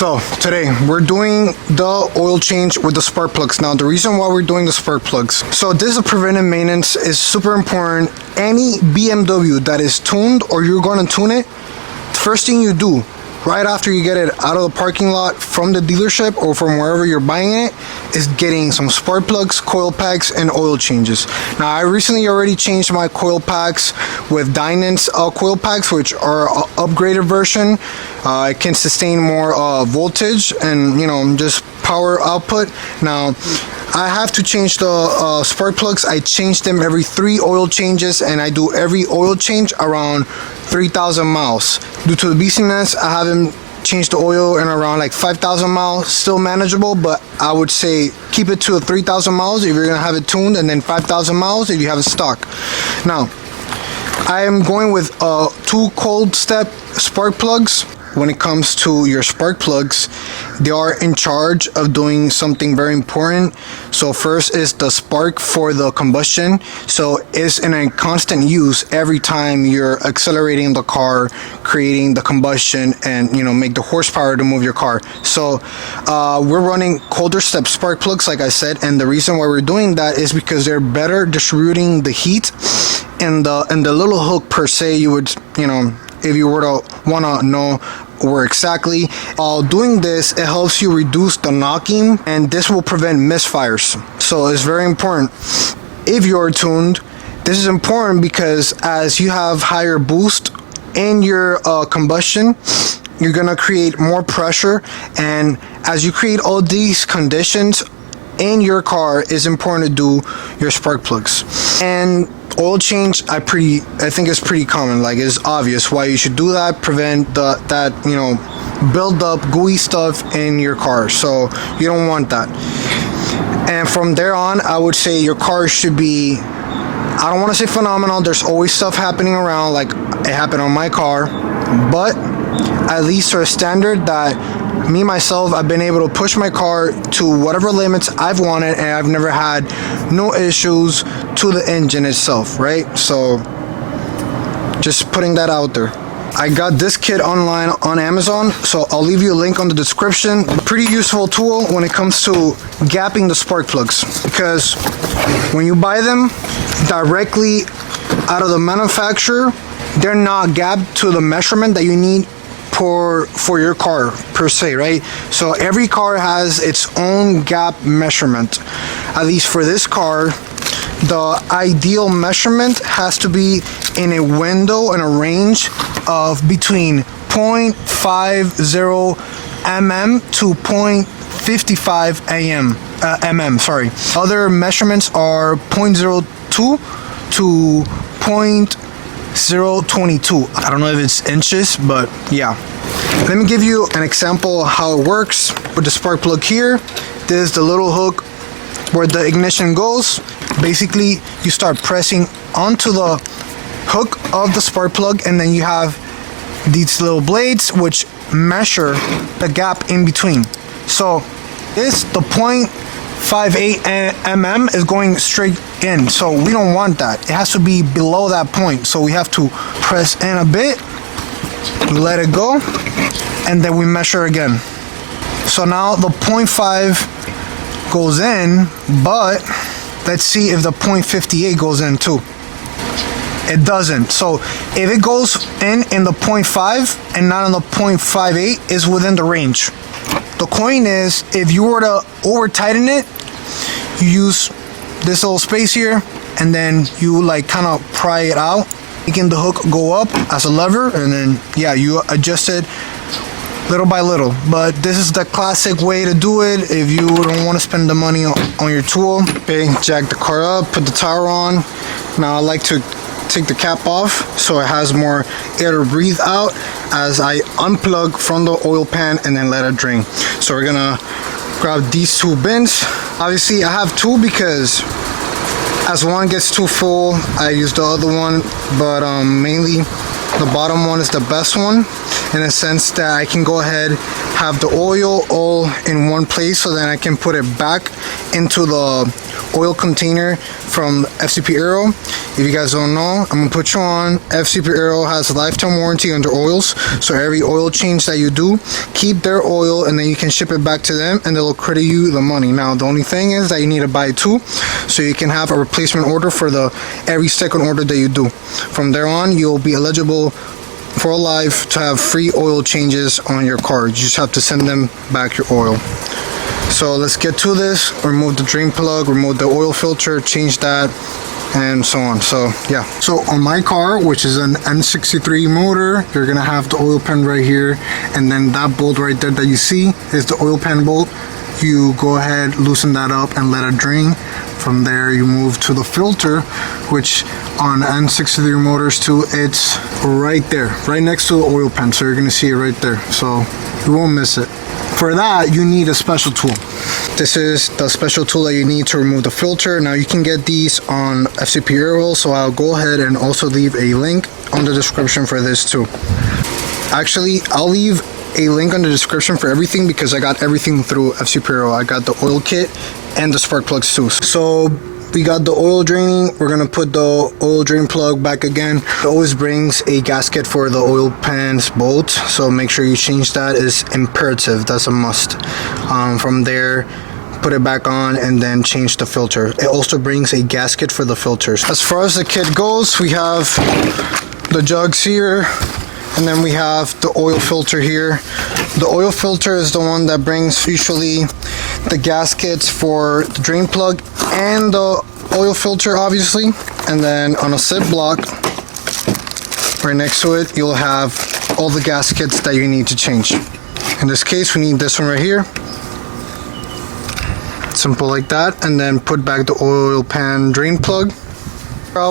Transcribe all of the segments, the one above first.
So today we're doing the oil change with the spark plugs. Now the reason why we're doing the spark plugs, so this is a preventive maintenance, is super important. Any BMW that is tuned or you're going to tune it, the first thing you do right after you get it out of the parking lot from the dealership or from wherever you're buying it is getting some spark plugs, coil packs, and oil changes. Now I recently already changed my coil packs with Dynance coil packs, which are an upgraded version. It can sustain more voltage and just power output. Now I have to change the spark plugs. I change them every 3 oil changes, and I do every oil change around 3,000 miles. Due to the busyness, I haven't changed the oil in around like 5,000 miles. Still manageable, but I would say keep it to 3,000 miles if you're gonna have it tuned, and then 5,000 miles if you have it stock. Now I am going with 2 cold step spark plugs. When it comes to your spark plugs, they are in charge of doing something very important. So first is the spark for the combustion. So it's in a constant use every time you're accelerating the car, creating the combustion, and make the horsepower to move your car. So we're running colder step spark plugs, like I said, and the reason why we're doing that is because they're better distributing the heat. And the little hook per se, you would if you were to want to know where exactly. While doing this, it helps you reduce the knocking, and this will prevent misfires. So it's very important. If you're tuned, this is important because as you have higher boost in your combustion, you're gonna create more pressure, and as you create all these conditions in your car, it's important to do your spark plugs. And oil change, I think it's pretty common. Like, it's obvious why you should do that. Prevent that build up gooey stuff in your car. So you don't want that. And from there on, I would say your car should be, I don't want to say phenomenal. There's always stuff happening around, like it happened on my car, but at least to a standard that me myself, I've been able to push my car to whatever limits I've wanted, and I've never had no issues to the engine itself, right? So just putting that out there. I got this kit online on Amazon, so I'll leave you a link on the description. Pretty useful tool when it comes to gapping the spark plugs, because when you buy them directly out of the manufacturer, they're not gapped to the measurement that you need for your car per se, right? So every car has its own gap measurement. At least for this car, the ideal measurement has to be in a window and a range of between 0.50 mm to 0.55 mm. Sorry. Other measurements are 0.02 to 0.022. I don't know if it's inches, but yeah. Let me give you an example of how it works with the spark plug here. This is the little hook where the ignition goes. Basically, you start pressing onto the hook of the spark plug, and then you have these little blades which measure the gap in between. So this, the 0.58 mm is going straight in, so we don't want that. It has to be below that point, so we have to press in a bit, let it go, and then we measure again. So now the 0.5 goes in, but let's see if the 0.58 goes in too. It doesn't. So if it goes in the 0.5 and not in the 0.58, is within the range. The coin is, if you were to over tighten it, you use this little space here, and then you kind of pry it out, making the hook go up as a lever, and then you adjust it little by little. But this is the classic way to do it if you don't want to spend the money on your tool. Okay, jack the car up, put the tire on. Now I like to take the cap off so it has more air to breathe out as I unplug from the oil pan and then let it drain. So we're gonna grab these 2 bins. Obviously I have 2 because as one gets too full, I use the other one, but mainly the bottom one is the best one, in a sense that I can go ahead, have the oil all in one place, so then I can put it back into the oil container from FCO Euro. If you guys don't know, I'm gonna put you on. FCO Euro has a lifetime warranty under oils, so every oil change that you do, keep their oil and then you can ship it back to them and they'll credit you the money. Now the only thing is that you need to buy two, so you can have a replacement order for the every second order that you do. From there on, you'll be eligible for life to have free oil changes on your car. You just have to send them back your oil. So let's get to this. Remove the drain plug, remove the oil filter, change that, and so on. So yeah, so on my car, which is an N63 motor, you're gonna have the oil pan right here, and then that bolt right there that you see is the oil pan bolt. You go ahead, loosen that up and let it drain. From there you move to the filter, which on N63 motors too, it's right there, right next to the oil pan, so you're gonna see it right there, so you won't miss it. For that, you need a special tool. This is the special tool that you need to remove the filter. Now you can get these on FCO Euro, so I'll go ahead and also leave a link on the description for this too. Actually, I'll leave a link on the description for everything because I got everything through FCO Euro. I got the oil kit and the spark plugs too. So we got the oil draining. We're gonna put the oil drain plug back again. It always brings a gasket for the oil pan's bolt, so make sure you change that. Is imperative. That's a must. From there, put it back on and then change the filter. It also brings a gasket for the filters. As far as the kit goes, we have the jugs here, and then we have the oil filter here. The oil filter is the one that brings usually the gaskets for the drain plug and the oil filter, obviously. And then on a zip block right next to it, you'll have all the gaskets that you need to change. In this case, we need this one right here. Simple like that. And then put back the oil pan drain plug.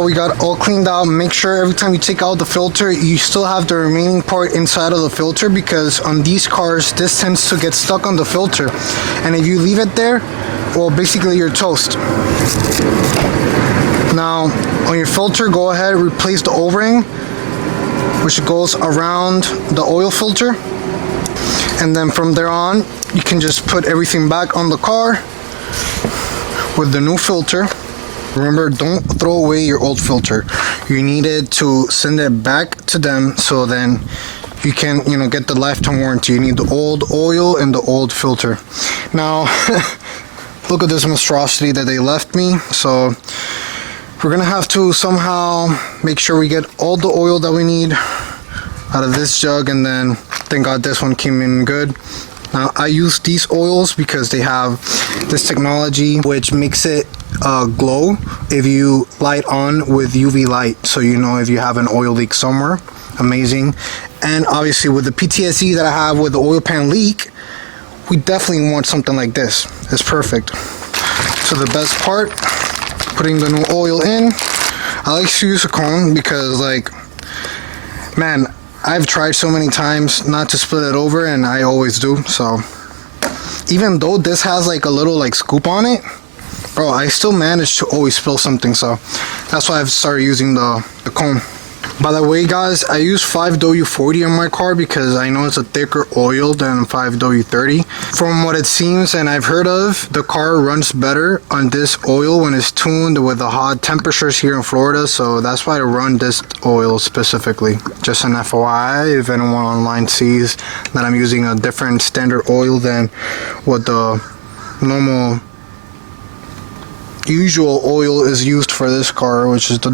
We got all cleaned out. Make sure every time you take out the filter, you still have the remaining part inside of the filter, because on these cars, this tends to get stuck on the filter. And if you leave it there, well, basically you're toast. Now, on your filter, go ahead, replace the O-ring, which goes around the oil filter. And then from there on, you can just put everything back on the car with the new filter. Remember, don't throw away your old filter. You needed to send it back to them, so then you can, get the lifetime warranty. You need the old oil and the old filter. Now, look at this monstrosity that they left me. So we're gonna have to somehow make sure we get all the oil that we need out of this jug, and then thank God this one came in good. Now I use these oils because they have this technology which makes it glow if you light on with UV light, so you know if you have an oil leak somewhere. Amazing. And obviously with the PTSD that I have with the oil pan leak, we definitely want something like this. It's perfect. So the best part, putting the new oil in. I like to use a cone because, like, man, I've tried so many times not to split it over, and I always do. So even though this has like a little like scoop on it, bro, I still manage to always spill something. So that's why I've started using the cone. By the way, guys, I use 5W40 on my car because I know it's a thicker oil than 5W30. From what it seems and I've heard of, the car runs better on this oil when it's tuned with the hot temperatures here in Florida. So that's why I run this oil specifically. Just an FYI, if anyone online sees that I'm using a different standard oil than what the normal usual oil is used for this car, which is the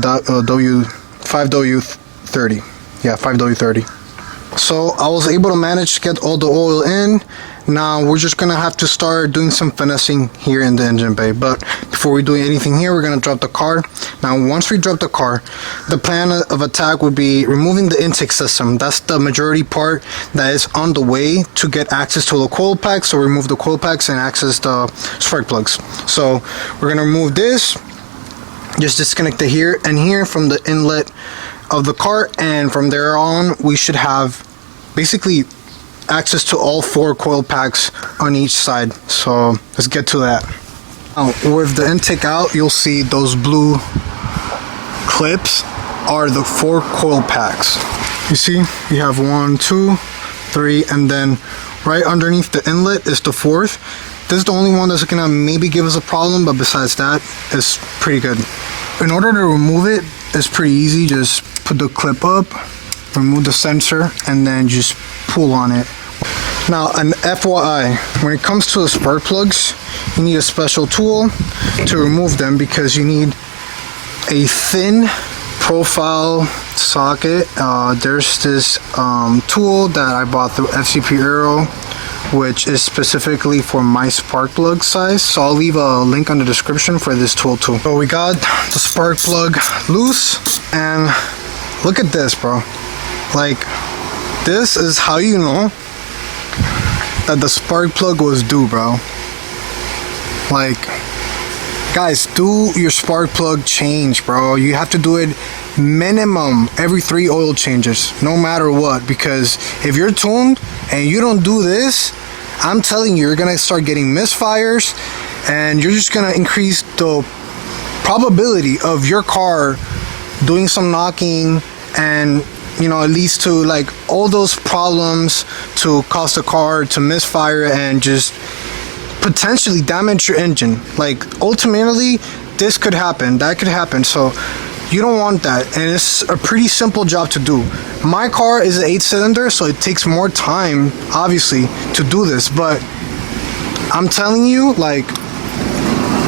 5W30. Yeah, 5W30. So I was able to manage to get all the oil in. Now we're just gonna have to start doing some finessing here in the engine bay. But before we do anything here, we're gonna drop the car. Now once we drop the car, the plan of attack would be removing the intake system. That's the majority part that is on the way to get access to the coil packs. So remove the coil packs and access the spark plugs. So we're gonna remove this. Just disconnect it here and here from the inlet of the car, and from there on we should have basically access to all 4 coil packs on each side. So let's get to that. Now, with the intake out, you'll see those blue clips are the 4 coil packs. You see, you have 1, 2, 3, and then right underneath the inlet is the 4th. This is the only one that's gonna maybe give us a problem, but besides that, it's pretty good. In order to remove it, it's pretty easy. Just put the clip up, remove the sensor, and then just pull on it. Now, an FYI, when it comes to the spark plugs, you need a special tool to remove them because you need a thin profile socket. There's this tool that I bought through FCO Euro, which is specifically for my spark plug size. So I'll leave a link on the description for this tool too. So we got the spark plug loose, and look at this, bro. Like, this is how you know that the spark plug was due, bro. Like, guys, do your spark plug change, bro. You have to do it minimum every 3 oil changes, no matter what, because if you're tuned and you don't do this, I'm telling you, you're gonna start getting misfires, and you're just gonna increase the probability of your car doing some knocking, and you know, it leads to like all those problems to cause the car to misfire and just potentially damage your engine. Like, ultimately, this could happen, that could happen. So you don't want that, and it's a pretty simple job to do. My car is an 8-cylinder, so it takes more time, obviously, to do this, but I'm telling you, like,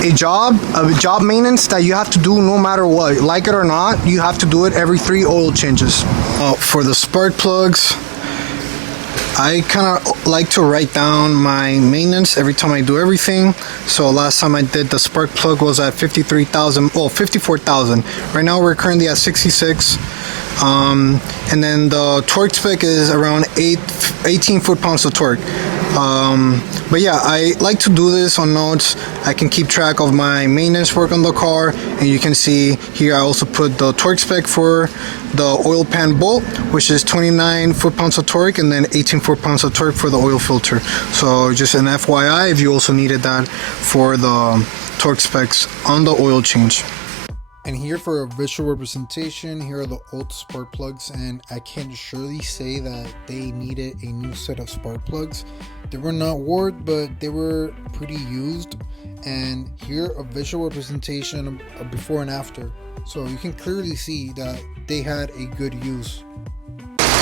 a job maintenance that you have to do no matter what, like it or not, you have to do it every 3 oil changes. For the spark plugs, I kind of like to write down my maintenance every time I do everything. So last time I did the spark plug was at 53,000, well, 54,000. Right now we're currently at 66. And then the torque spec is around 18 foot-pounds of torque. But yeah, I like to do this on notes. I can keep track of my maintenance work on the car, and you can see here I also put the torque spec for the oil pan bolt, which is 29 foot-pounds of torque, and then 18 foot-pounds of torque for the oil filter. So just an FYI if you also needed that for the torque specs on the oil change. And here for a visual representation, here are the old spark plugs, and I can surely say that they needed a new set of spark plugs. They were not worn, but they were pretty used. And here a visual representation of before and after. So you can clearly see that they had a good use.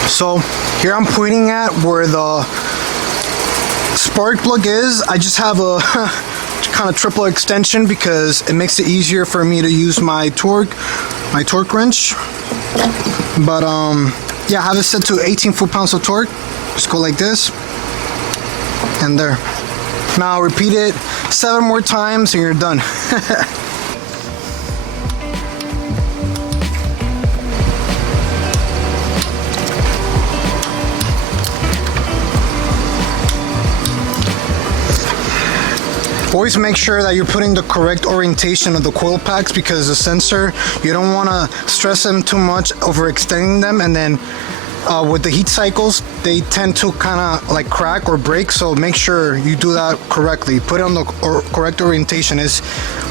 So here I'm pointing at where the spark plug is. I just have a kind of triple extension because it makes it easier for me to use my torque wrench. But yeah, I have it set to 18 foot-pounds of torque. Just go like this, and there. Now repeat it 7 more times and you're done. Always make sure that you're putting the correct orientation of the coil packs, because the sensor, you don't want to stress them too much, overextending them, and then with the heat cycles, they tend to kind of like crack or break. So make sure you do that correctly. Put it on the correct orientation. Is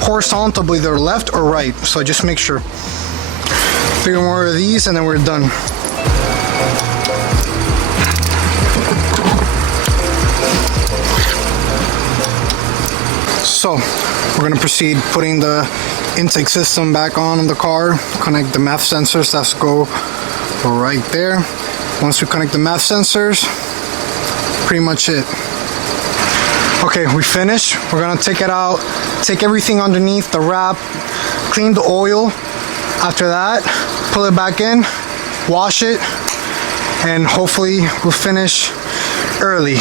horizontal, either left or right. So just make sure. 3 more of these and then we're done. So we're gonna proceed putting the intake system back on the car, connect the MAF sensors. That's go right there. Once we connect the MAF sensors, pretty much it. Okay, we finished. We're gonna take it out, take everything underneath the wrap, clean the oil. After that, pull it back in, wash it, and hopefully we'll finish early.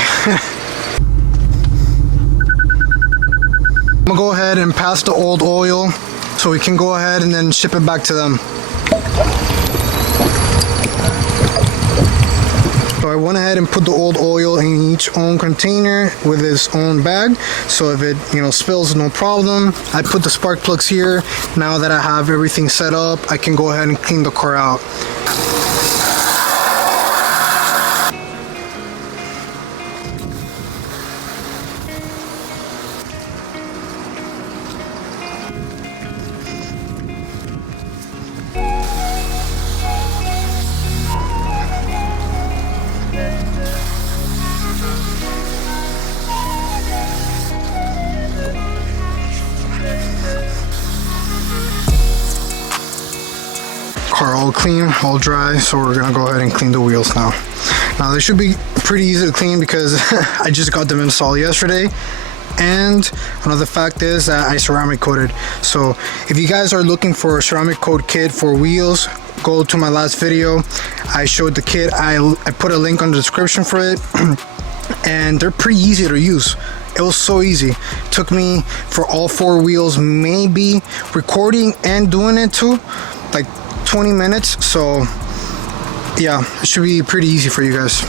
I'm gonna go ahead and pass the old oil so we can go ahead and then ship it back to them. So I went ahead and put the old oil in each own container with its own bag, so if it spills, no problem. I put the spark plugs here. Now that I have everything set up, I can go ahead and clean the car out. Car all clean, all dry, so we're gonna go ahead and clean the wheels now. Now they should be pretty easy to clean because I just got them installed yesterday. And another fact is that I ceramic coated. So if you guys are looking for a ceramic coat kit for wheels, go to my last video. I showed the kit. I put a link on the description for it. And they're pretty easy to use. It was so easy. It took me for all 4 wheels, maybe recording and doing it too, like 20 minutes. So yeah, it should be pretty easy for you guys.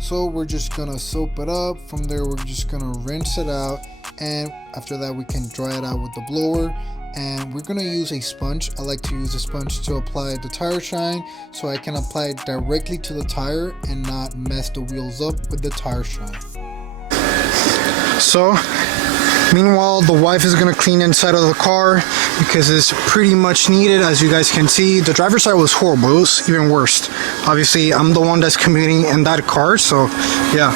So we're just gonna soap it up. From there we're just gonna rinse it out, and after that we can dry it out with the blower. And we're gonna use a sponge. I like to use a sponge to apply the tire shine, so I can apply it directly to the tire and not mess the wheels up with the tire shine. So meanwhile, the wife is gonna clean inside of the car because it's pretty much needed. As you guys can see, the driver's side was horrible. It was even worse. Obviously, I'm the one that's commuting in that car, so yeah.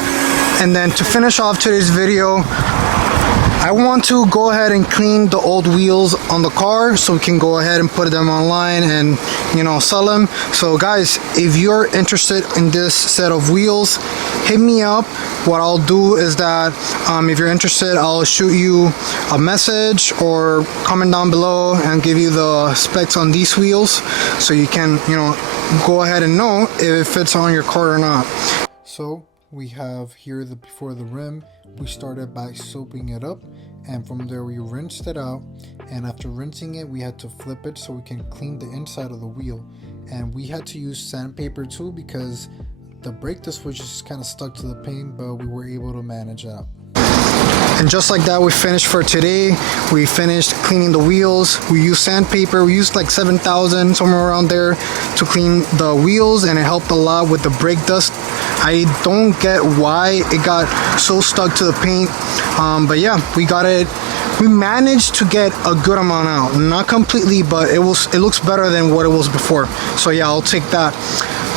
And then to finish off today's video, I want to go ahead and clean the old wheels on the car so we can go ahead and put them online and, you know, sell them. So guys, if you're interested in this set of wheels, hit me up. What I'll do is that if you're interested, I'll shoot you a message or comment down below and give you the specs on these wheels so you can, you know, go ahead and know if it fits on your car or not. So we have here the before the rim. We started by soaping it up, and from there we rinsed it out, and after rinsing it we had to flip it so we can clean the inside of the wheel. And we had to use sandpaper too because the brake disc was just kind of stuck to the paint, but we were able to manage that. And just like that, we finished for today. We finished cleaning the wheels. We used sandpaper. We used like 7,000, somewhere around there, to clean the wheels, and it helped a lot with the brake dust. I don't get why it got so stuck to the paint, but yeah, we got it. We managed to get a good amount out, not completely, but it looks better than what it was before. So yeah, I'll take that.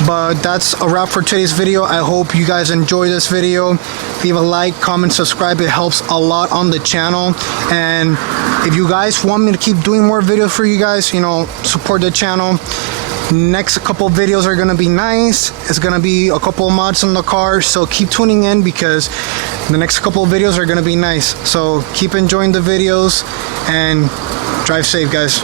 But that's a wrap for today's video. I hope you guys enjoyed this video. Leave a like, comment, subscribe. It helps a lot on the channel. And if you guys want me to keep doing more videos for you guys, you know, support the channel. Next couple videos are gonna be nice. It's gonna be a couple of mods on the car, so keep tuning in because the next couple of videos are gonna be nice. So keep enjoying the videos and drive safe, guys.